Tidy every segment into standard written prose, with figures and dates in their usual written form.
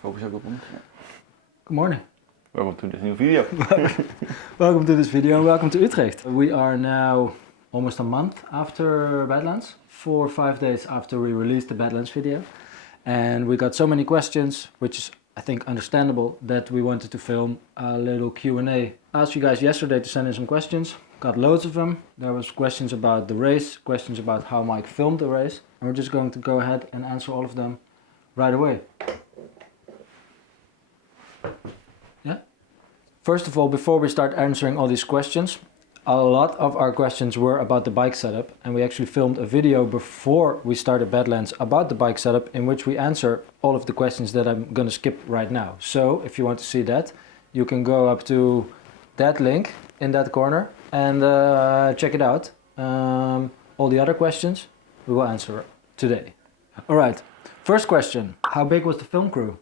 Focus ook op ons. Good morning. Welcome to this new video. Welcome to this video and welcome to Utrecht. We are now almost a month after Badlands, 4 or 5 days after we released the Badlands video. And we got so many questions, which is I think understandable, that we wanted to film a little Q&A. I asked you guys yesterday to send in some questions. Got loads of them. There was questions about the race, questions about how Mike filmed the race. And we're just going to go ahead and answer all of them right away. Yeah? First of all, before we start answering all these questions, a lot of our questions were about the bike setup, and we actually filmed a video before we started Badlands about the bike setup in which we answer all of the questions that I'm going to skip right now. So if you want to see that, you can go up to that link in that corner and check it out. All the other questions we will answer today. All right, first question. How big was the film crew?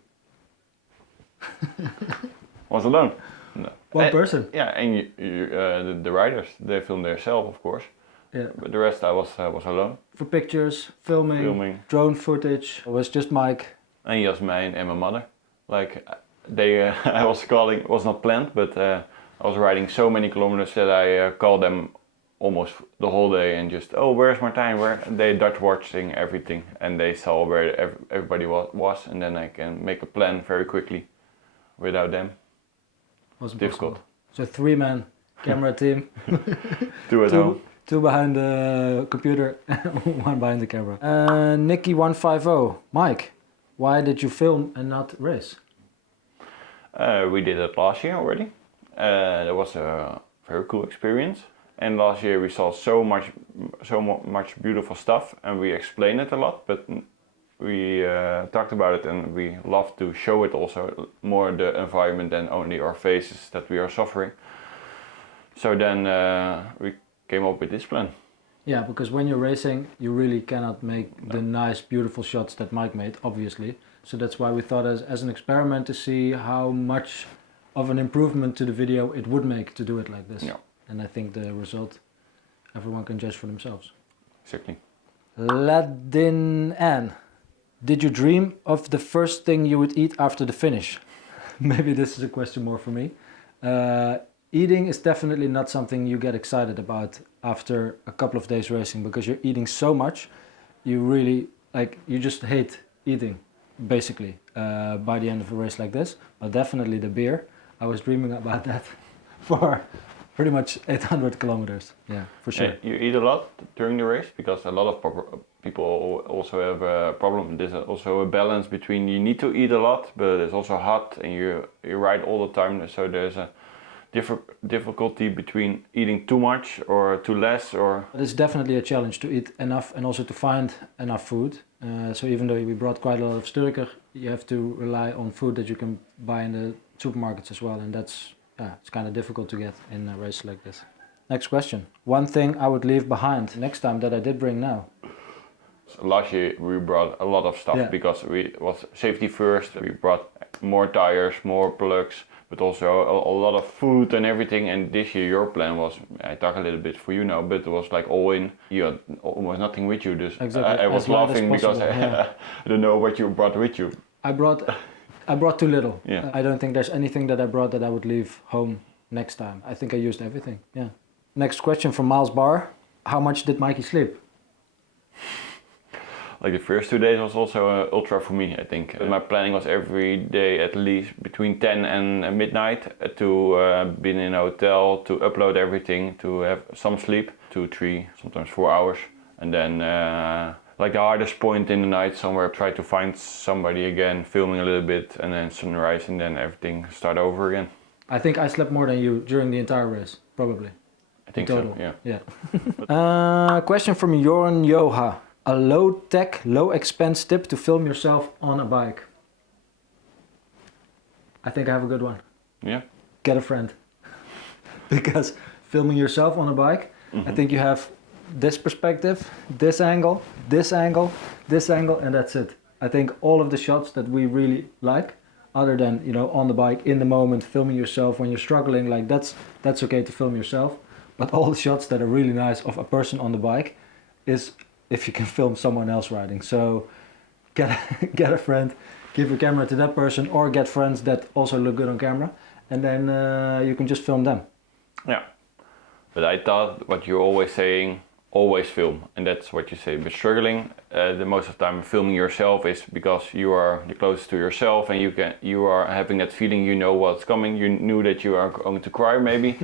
Was alone. No. One person. Yeah, and the riders, they filmed themselves, of course. Yeah. But the rest I was alone. For pictures, filming, drone footage, it was just Mike. And Jasmijn and my mother. Like they, I was calling. It was not planned, but I was riding so many kilometers that I called them almost the whole day and just, oh, where's Martijn? Where? They Dutch watching everything, and they saw where everybody was, and then I can make a plan very quickly. Without them. Was difficult. So 3-man camera team. Two at home. Two behind the computer, one behind the camera. Nikki150, Mike, why did you film and not race? We did it last year already. It was a very cool experience. And last year we saw so much beautiful stuff, and we explained it a lot, but we talked about it, and we love to show it also more the environment than only our faces that we are suffering. So then we came up with this plan. Yeah, because when you're racing, you really cannot make the nice, beautiful shots that Mike made, obviously. So that's why we thought as an experiment to see how much of an improvement to the video it would make to do it like this. Yeah. And I think the result, everyone can judge for themselves. Exactly. Ladin Ann. Did you dream of the first thing you would eat after the finish? Maybe this is a question more for me. Eating is definitely not something you get excited about after a couple of days racing, because you're eating so much, you really, you just hate eating, basically, by the end of a race like this. But definitely the beer, I was dreaming about that for pretty much 800 kilometers, yeah, for sure. You eat a lot during the race, because a lot of people also have a problem. There's also a balance between you need to eat a lot, but it's also hot and you ride all the time. So there's a difficulty between eating too much or too less. Or it's definitely a challenge to eat enough and also to find enough food. So even though we brought quite a lot of Styrkr, you have to rely on food that you can buy in the supermarkets as well, and that's it's kind of difficult to get in a race like this. Next question. One thing I would leave behind next time that I did bring now. So last year we brought a lot of stuff because it was safety first. We brought more tires, more plugs, but also a lot of food and everything. And this year your plan was, I talk a little bit for you now, but it was like all in. You had almost nothing with you. Just exactly. I was laughing because I don't know what you brought with you. I brought too little. Yeah. I don't think there's anything that I brought that I would leave home next time. I think I used everything. Yeah. Next question from Miles Barr. How much did Mikey sleep? Like the first 2 days was also ultra for me, I think. My planning was every day at least between 10 and midnight to be in a hotel, to upload everything, to have some sleep, 2, 3, sometimes 4 hours. And then like the hardest point in the night somewhere, try to find somebody again, filming a little bit, and then sunrise, and then everything start over again. I think I slept more than you during the entire race, probably. I think total. So, yeah. Question from Jorn Joha. A low-tech, low-expense tip to film yourself on a bike. I think I have a good one. Yeah. Get a friend. Because filming yourself on a bike, I think you have this perspective, this angle, this angle, this angle, and that's it. I think all of the shots that we really like, other than, you know, on the bike, in the moment, filming yourself when you're struggling, like that's okay to film yourself. But all the shots that are really nice of a person on the bike is if you can film someone else riding. So get a friend, give your camera to that person, or get friends that also look good on camera, and then you can just film them. Yeah, but I thought what you're always saying, always film, and that's what you say. But struggling, the most of the time filming yourself is because you are the closest to yourself, and you are having that feeling. You know what's coming. You knew that you are going to cry maybe,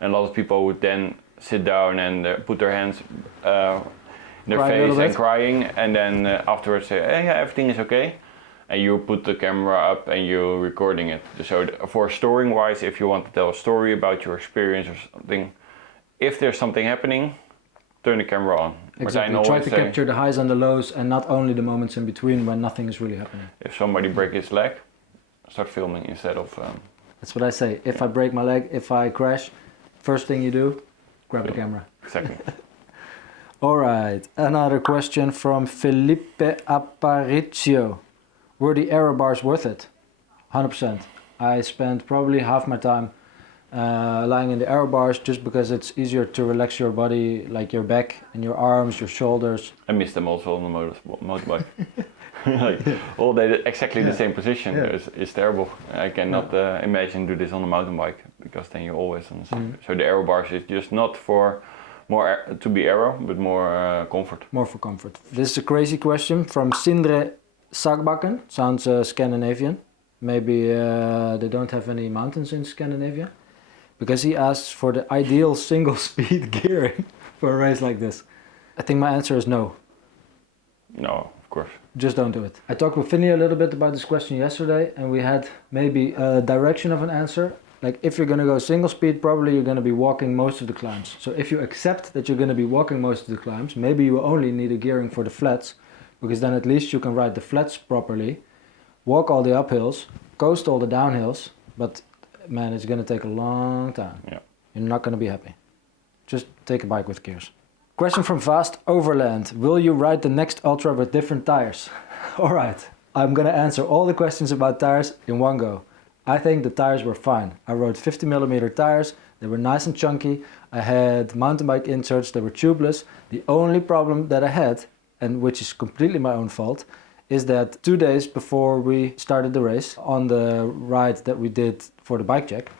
and a lot of people would then sit down and put their hands in their face and crying, and then afterwards say, hey, yeah, everything is okay. And you put the camera up and you're recording it. So for storying wise, if you want to tell a story about your experience or something, if there's something happening, turn the camera on. Exactly. Try to capture the highs and the lows, and not only the moments in between when nothing is really happening. If somebody breaks his leg, start filming instead of... That's what I say. If I break my leg, if I crash, first thing you do, grab the camera. Exactly. Alright, another question from Felipe Aparicio. Were the error bars worth it? 100%. I spent probably half my time lying in the error bars just because it's easier to relax your body, like your back and your arms, your shoulders. I miss them also on the motorbike. Like, all day exactly the same position. It's terrible. I cannot imagine do this on a mountain bike, because then you're always on the same. So the aero bars is just not for more to be aero, but more comfort. More for comfort. This is a crazy question from Sindre Sagbakken. Sounds Scandinavian. Maybe they don't have any mountains in Scandinavia. Because he asks for the ideal single speed gearing for a race like this. I think my answer is no. No, of course. Just don't do it. I talked with Vinny a little bit about this question yesterday, and we had maybe a direction of an answer. Like, if you're going to go single speed, probably you're going to be walking most of the climbs. So if you accept that you're going to be walking most of the climbs, maybe you only need a gearing for the flats, because then at least you can ride the flats properly, walk all the uphills, coast all the downhills, but man, it's going to take a long time. Yeah. You're not going to be happy. Just take a bike with gears. Question from Vast Overland. Will you ride the next Ultra with different tires? Alright, I'm going to answer all the questions about tires in one go. I think the tires were fine. I rode 50mm tires, they were nice and chunky. I had mountain bike inserts, they were tubeless. The only problem that I had, and which is completely my own fault, is that 2 days before we started the race, on the ride that we did for the bike check,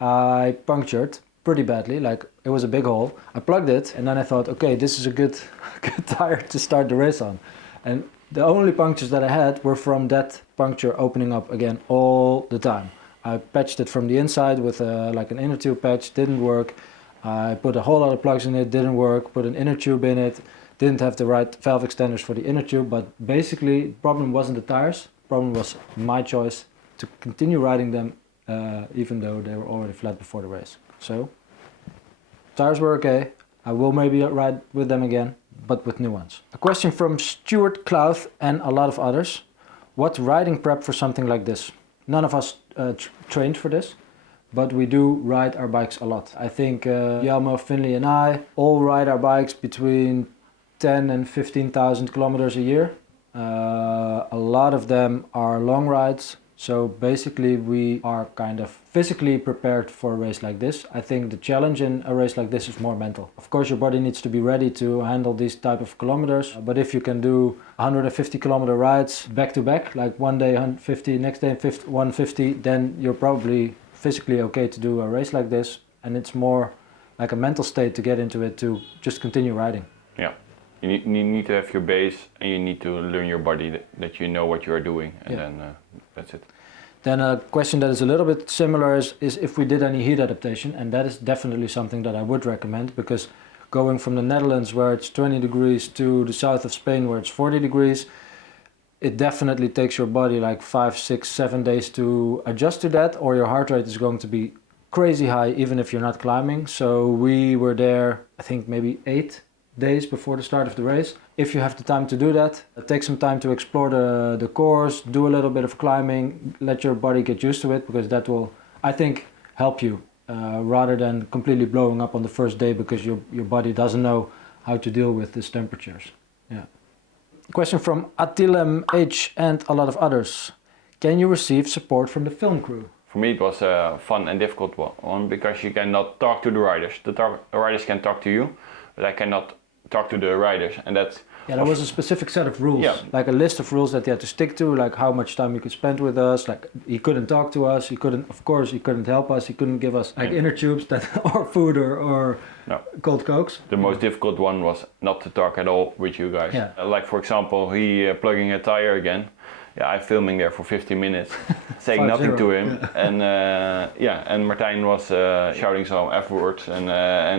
I punctured pretty badly, like it was a big hole. I plugged it, and then I thought, okay, this is a good tire to start the race on. And the only punctures that I had were from that puncture opening up again all the time. I patched it from the inside with like an inner tube patch, didn't work. I put a whole lot of plugs in it, didn't work. Put an inner tube in it, didn't have the right valve extenders for the inner tube. But basically, the problem wasn't the tires. The problem was my choice to continue riding them even though they were already flat before the race. So, tires were okay. I will maybe ride with them again, but with new ones. A question from Stuart Clouth and a lot of others. What riding prep for something like this? None of us trained for this, but we do ride our bikes a lot. I think Jelmo, Finley and I all ride our bikes between 10 and 15,000 kilometers a year. A lot of them are long rides. So basically we are kind of physically prepared for a race like this. I think the challenge in a race like this is more mental. Of course your body needs to be ready to handle these type of kilometers, but if you can do 150 kilometer rides back to back, like one day 150, next day 150, then you're probably physically okay to do a race like this, and it's more like a mental state to get into it to just continue riding. Yeah. You need to have your base, and you need to learn your body that you know what you are doing, and then that's it. Then a question that is a little bit similar is if we did any heat adaptation, and that is definitely something that I would recommend, because going from the Netherlands where it's 20 degrees to the south of Spain where it's 40 degrees, it definitely takes your body like 5, 6, 7 days to adjust to that, or your heart rate is going to be crazy high even if you're not climbing. So we were there, I think maybe 8 days before the start of the race. If you have the time to do that, take some time to explore the course, do a little bit of climbing, let your body get used to it, because that will, I think, help you rather than completely blowing up on the first day because your body doesn't know how to deal with these temperatures. Yeah. Question from Attilem H and a lot of others. Can you receive support from the film crew? For me it was a fun and difficult one because you cannot talk to the riders. The riders can talk to you, but I cannot talk to the riders, and that's Yeah, there was a specific set of rules, Yeah. like a list of rules that you had to stick to, like how much time you could spend with us. Like he couldn't talk to us, he couldn't help us, he couldn't give us like inner tubes that or food or No. cold cokes. The most difficult one was not to talk at all with you guys. Yeah. Like for example, he plugging a tire again. Yeah, I'm filming there for 50 minutes, saying nothing to him, and and Martijn was shouting some F words and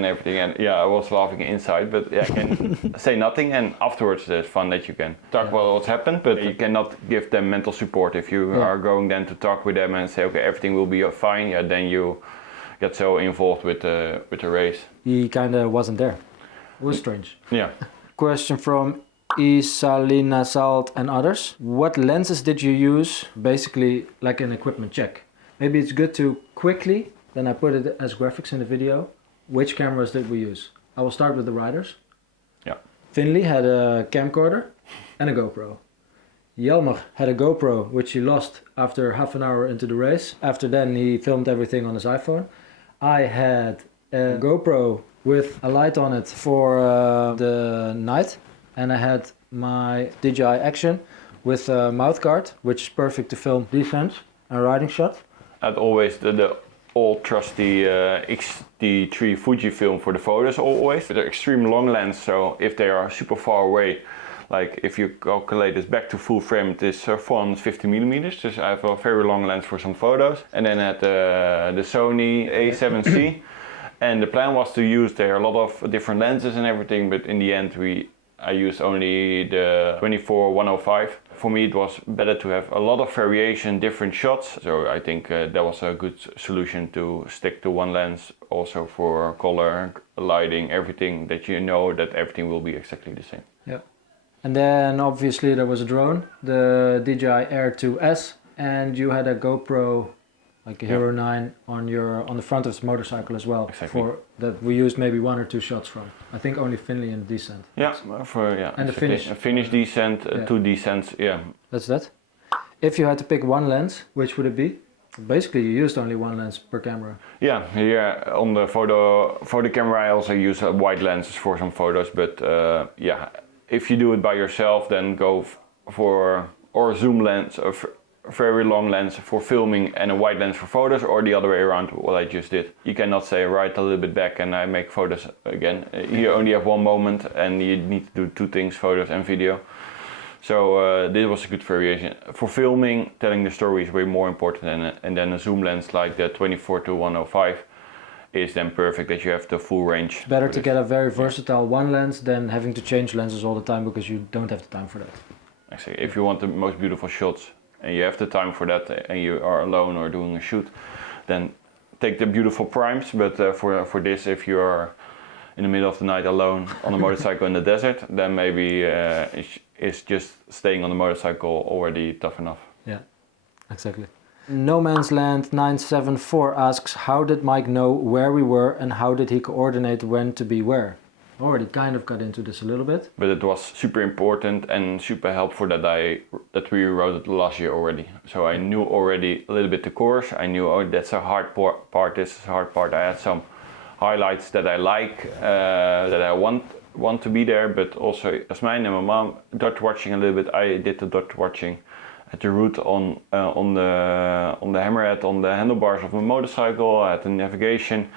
everything, and I was laughing inside, but I can say nothing, and afterwards there's fun that you can talk about what's happened, but you cannot give them mental support if you are going then to talk with them and say, okay, everything will be fine. Yeah, then you get so involved with the race. He kind of wasn't there. It was strange. Yeah. Question from Isalina Salt and others. What lenses did you use? Basically like an equipment check. Maybe it's good to quickly, then I put it as graphics in the video, which cameras did we use? I will start with the riders. Yeah. Finley had a camcorder and a GoPro. Jelmer had a GoPro which he lost after half an hour into the race. After then he filmed everything on his iPhone. I had a GoPro with a light on it for the night. And I had my DJI Action with a mouth guard, which is perfect to film descents and riding shots. I'd always the old trusty X-T3 Fujifilm for the photos always. They're extreme long lens, so if they are super far away, like if you calculate this back to full frame, it is 450 millimeters. So I have a very long lens for some photos. And then at the Sony A7C. And the plan was to use there a lot of different lenses and everything, but in the end I used only the 24-105. For me it was better to have a lot of variation, different shots. So I think that was a good solution to stick to one lens also for color, lighting, everything that you know that everything will be exactly the same. Yeah. And then obviously there was a drone, the DJI Air 2S, and you had a GoPro like a Hero 9 on the front of his motorcycle as well. Exactly. For that we used maybe 1 or 2 shots from. I think only Finley and descent. Yeah, and the finish. A finish descent, 2 descents, yeah. That's that. If you had to pick one lens, which would it be? Basically you used only one lens per camera. Yeah, here on the for the camera I also use wide lenses for some photos, but if you do it by yourself then go for a zoom lens of very long lens for filming and a wide lens for photos, or the other way around, what I just did. You cannot say right a little bit back and I make photos again. You only have one moment and you need to do 2 things, photos and video. So this was a good variation. For filming, telling the story is way more important, and then a zoom lens like the 24-105 is then perfect that you have the full range. It's better to get a very versatile one lens than having to change lenses all the time because you don't have the time for that. Actually, if you want the most beautiful shots, and you have the time for that, and you are alone or doing a shoot, then take the beautiful primes. But for this, if you are in the middle of the night alone on a motorcycle in the desert, then maybe it's just staying on the motorcycle already tough enough. Yeah, exactly. No Man's Land 974 asks, how did Mike know where we were and how did he coordinate when to be where? Already kind of got into this a little bit. But it was super important and super helpful that we wrote it last year already. So I knew already a little bit the course. I knew, oh, that's a hard part, this is a hard part. I had some highlights that I like, that I want to be there, but also Jasmijn and my mom dot watching a little bit. I did the dot watching at the route on the hammerhead, on the handlebars of my motorcycle, at the navigation.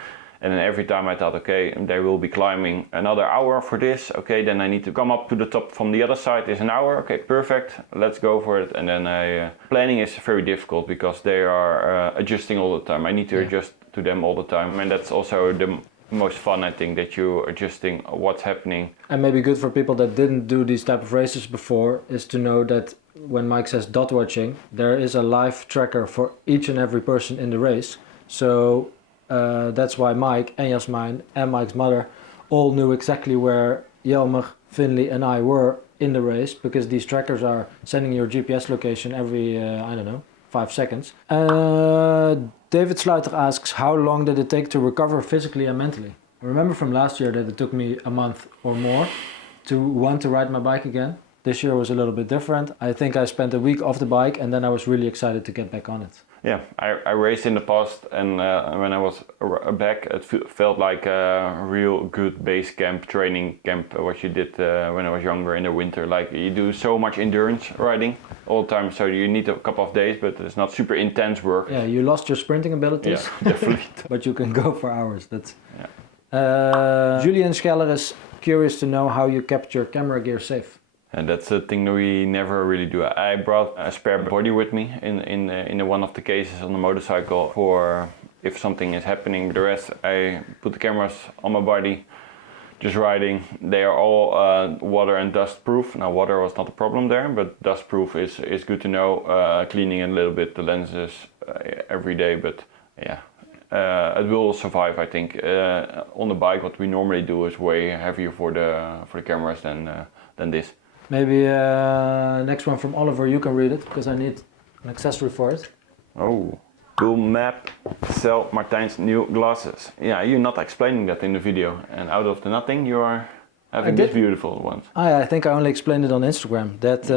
And then every time I thought, okay, they will be climbing another hour for this. Okay, then I need to come up to the top from the other side. Is an hour. Okay, perfect. Let's go for it. And then planning is very difficult because they are adjusting all the time. I need to adjust to them all the time. And that's also the most fun, I think, that you're adjusting what's happening. And maybe good for people that didn't do these type of races before is to know that when Mike says dot watching, there is a live tracker for each and every person in the race. So that's why Mike and Jasmijn and Mike's mother all knew exactly where Jelmer, Finley and I were in the race, because these trackers are sending your GPS location every, 5 seconds. David Sluiter asks, how long did it take to recover physically and mentally? I remember from last year that it took me a month or more to want to ride my bike again. This year was a little bit different. I think I spent a week off the bike and then I was really excited to get back on it. Yeah, I raced in the past, and when I was back, it felt like a real good base camp, training camp, what you did when I was younger in the winter. Like, you do so much endurance riding all the time, so you need a couple of days, but it's not super intense work. Yeah, you lost your sprinting abilities. Yeah, definitely. But you can go for hours. That's. Yeah. Julian Scheller is curious to know how you kept your camera gear safe. And that's a thing that we never really do. I brought a spare body with me in one of the cases on the motorcycle for if something is happening. The rest, I put the cameras on my body, just riding. They are all water and dust proof. Now, water was not a problem there, but dust proof is good to know. Cleaning a little bit the lenses every day, but yeah. It will survive, I think. On the bike, what we normally do is way heavier for the cameras than this. Maybe next one from Oliver, you can read it, because I need an accessory for it. Oh, will MAAP sell Martijn's new glasses? Yeah, you're not explaining that in the video, and out of the nothing you are having these beautiful ones. I think I only explained it on Instagram, that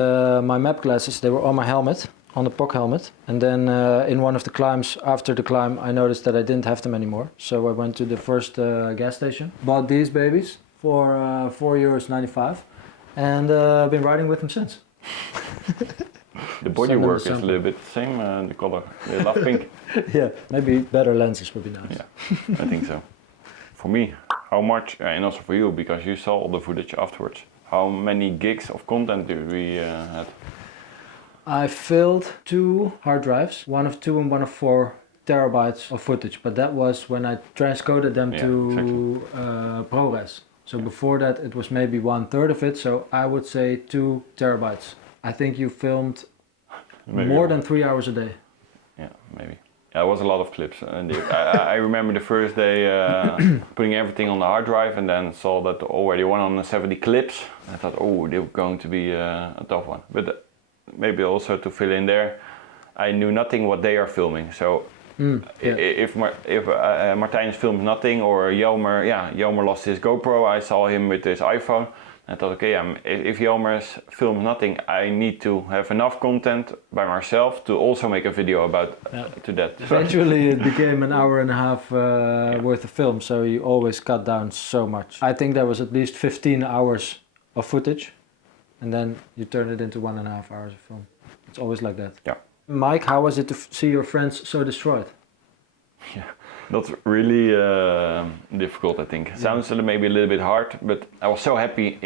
my MAAP glasses, they were on my helmet, on the Quoc helmet, and then in one of the climbs, after the climb, I noticed that I didn't have them anymore, so I went to the first gas station, bought these babies for €4.95. And I've been riding with them since. The bodywork is a little bit the same, the color. They love pink. Yeah, maybe better lenses would be nice. Yeah, I think so. For me, how much, and also for you, because you saw all the footage afterwards, how many gigs of content do we had? I filled 2 hard drives, one of 2 and one of 4 terabytes of footage, but that was when I transcoded them to ProRes. So before that it was maybe 1/3 of it, so I would say 2 terabytes. I think you filmed more than 3 hours a day. Yeah, maybe. Yeah, it was a lot of clips. And I remember the first day putting everything on the hard drive and then saw that already 170 clips. I thought, oh, they were going to be a tough one. But maybe also to fill in there, I knew nothing what they are filming. So if Martijn filmed nothing, or Jelmer lost his GoPro, I saw him with his iPhone. I thought, okay, if Jelmer films nothing, I need to have enough content by myself to also make a video about to that. Eventually it became an hour and a half worth of film, so you always cut down so much. I think there was at least 15 hours of footage, and then you turn it into 1.5 hours of film. It's always like that. Yeah. Mike, how was it to see your friends so destroyed? Yeah, that's really difficult, I think. Sounds maybe a little bit hard, but I was so happy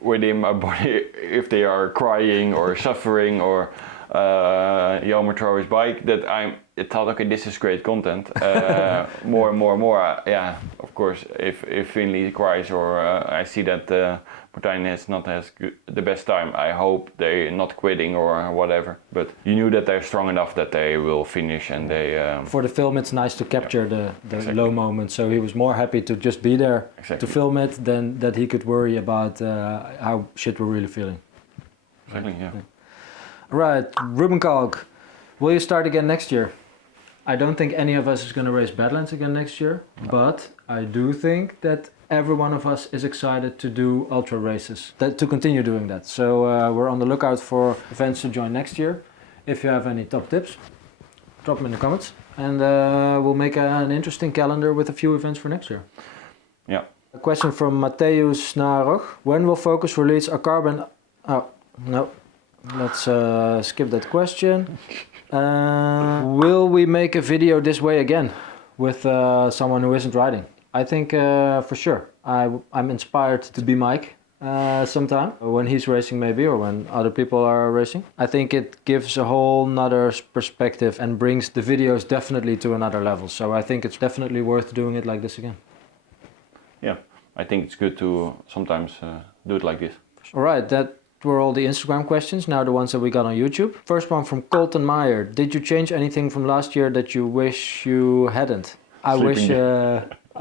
within my body if they are crying or suffering or Jelmer throw his bike, that I thought, okay, this is great content. More and more. Yeah, of course, if Finley cries or I see that Martijn has not the best time, I hope they're not quitting or whatever. But you knew that they're strong enough that they will finish, and they... For the film, it's nice to capture the low moments, so he was more happy to just be there to film it than that he could worry about how shit we're really feeling. Exactly, yeah. Right, Ruben Kalk, will you start again next year? I don't think any of us is going to race Badlands again next year, but I do think that every one of us is excited to do ultra races, to continue doing that. So we're on the lookout for events to join next year. If you have any top tips, drop them in the comments, and we'll make an interesting calendar with a few events for next year. Yeah. A question from Matthäus Narog. When will Focus release a carbon... Oh, no. Let's skip that question. Will we make a video this way again with someone who isn't riding? I think for sure. I'm inspired to be Mike sometime, when he's racing maybe, or when other people are racing. I think it gives a whole nother perspective and brings the videos definitely to another level. So I think it's definitely worth doing it like this again. Yeah, I think it's good to sometimes do it like this. All right, that were all the Instagram questions, now the ones that we got on YouTube. First one from Colton Meyer. Did you change anything from last year that you wish you hadn't? I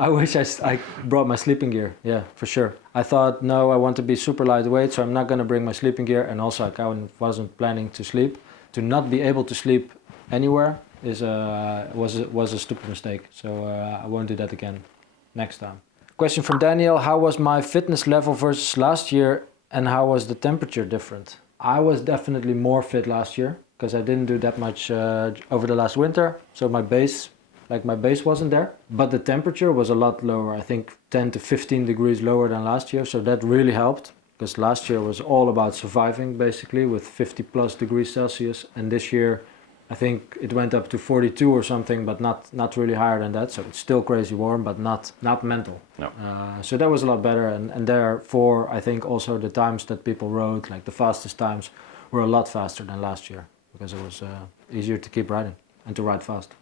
wish I brought my sleeping gear, yeah, for sure. I thought, no, I want to be super lightweight, so I'm not going to bring my sleeping gear, and also I wasn't planning to sleep. To not be able to sleep anywhere was a stupid mistake, so I won't do that again next time. Question from Daniel. How was my fitness level versus last year And how was the temperature different? I was definitely more fit last year because I didn't do that much over the last winter. So my base wasn't there. But the temperature was a lot lower. I think 10 to 15 degrees lower than last year. So that really helped because last year was all about surviving basically with 50 plus degrees Celsius. And this year I think it went up to 42 or something, but not really higher than that. So it's still crazy warm, but not mental. No. So that was a lot better. And therefore, I think also the times that people rode, like the fastest times, were a lot faster than last year because it was easier to keep riding and to ride fast.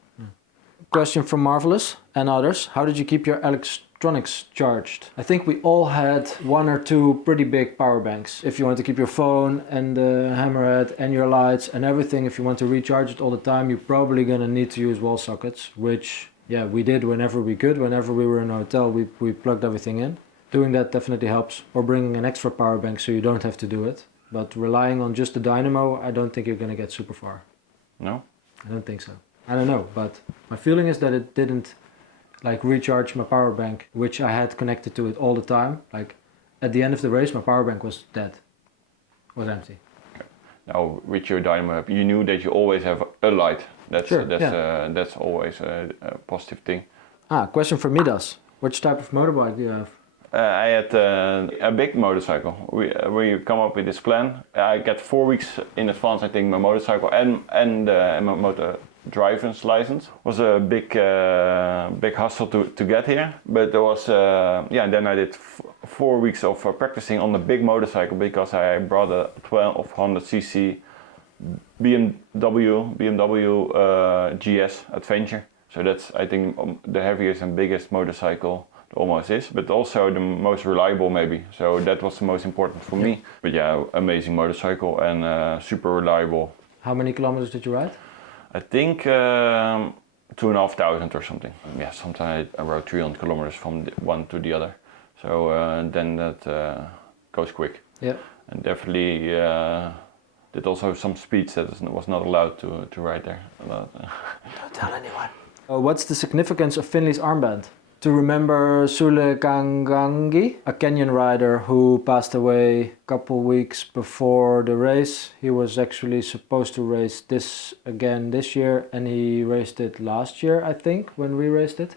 Question from Marvelous and others. How did you keep your electronics charged? I think we all had 1 or 2 pretty big power banks. If you want to keep your phone and the Hammerhead and your lights and everything, if you want to recharge it all the time, you're probably gonna need to use wall sockets, which we did whenever we could. Whenever we were in a hotel, we plugged everything in. Doing that definitely helps, or bringing an extra power bank so you don't have to do it. But relying on just the dynamo, I don't think you're gonna get super far. No? I don't think so. I don't know, but my feeling is that it didn't like recharge my power bank, which I had connected to it all the time. Like at the end of the race, my power bank was dead, was empty. Okay. Now with your dynamo, you knew that you always have a light. That's always a positive thing. Question from Midas. Which type of motorbike do you have? I had a big motorcycle. We come up with this plan. I get 4 weeks in advance, I think, my motorcycle and my motor driver's license. Was a big hustle to get here, but there was then I did 4 weeks of practicing on the big motorcycle because I brought a 1200cc BMW GS Adventure. So that's, I think, the heaviest and biggest motorcycle there almost is, but also the most reliable maybe. So that was the most important for me. But yeah, amazing motorcycle and super reliable. How many kilometers did you ride? I think 2,500 or something. Yeah, sometimes I rode 300 kilometers from one to the other. So then that goes quick. Yeah. And definitely did also some speeds that was not allowed to ride there. Don't tell anyone. What's the significance of Finley's armband? To remember Sule Kangangi, a Kenyan rider who passed away a couple weeks before the race. He was actually supposed to race this again this year, and he raced it last year, I think, when we raced it.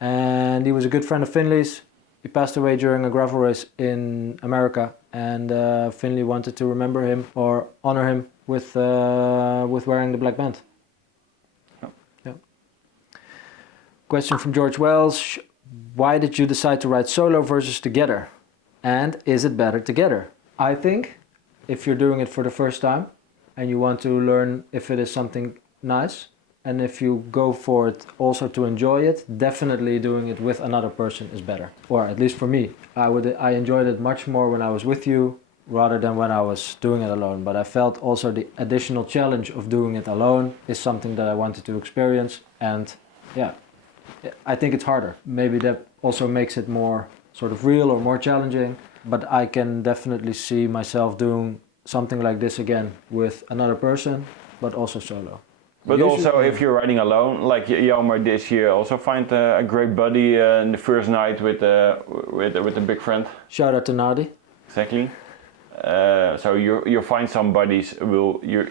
And he was a good friend of Finley's. He passed away during a gravel race in America, and Finley wanted to remember him or honor him with wearing the black band. Question from George Wells. Why did you decide to ride solo versus together? And is it better together? I think if you're doing it for the first time and you want to learn if it is something nice, and if you go for it also to enjoy it, definitely doing it with another person is better. Or at least for me, I enjoyed it much more when I was with you rather than when I was doing it alone. But I felt also the additional challenge of doing it alone is something that I wanted to experience, and I think it's harder. Maybe that also makes it more sort of real or more challenging, but I can definitely see myself doing something like this again with another person, but also solo. But also if you're riding alone, like Jelmer this year, also find a great buddy in the first night with a big friend. Shout out to Nadi. Exactly. So you find some buddies you're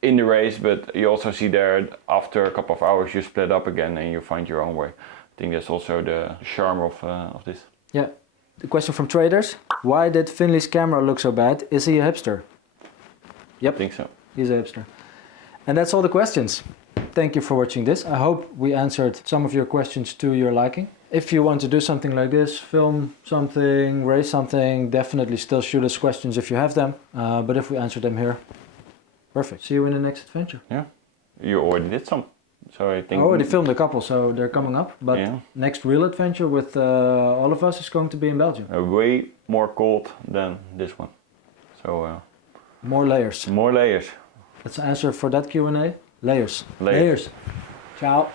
in the race, but you also see there after a couple of hours you split up again and you find your own way. I think that's also the charm of this. Yeah. The question from Traders. Why did Finley's camera look so bad? Is he a hipster? Yep. I think so. He's a hipster. And that's all the questions. Thank you for watching this. I hope we answered some of your questions to your liking. If you want to do something like this, film something, race something, definitely still shoot us questions if you have them. But if we answer them here, perfect. See you in the next adventure. Yeah, you already did some. So I think I already filmed a couple, so they're coming up. But next real adventure with all of us is going to be in Belgium. Way more cold than this one. So more layers. More layers. Let's answer for that Q&A. Layers. Layers. Ciao.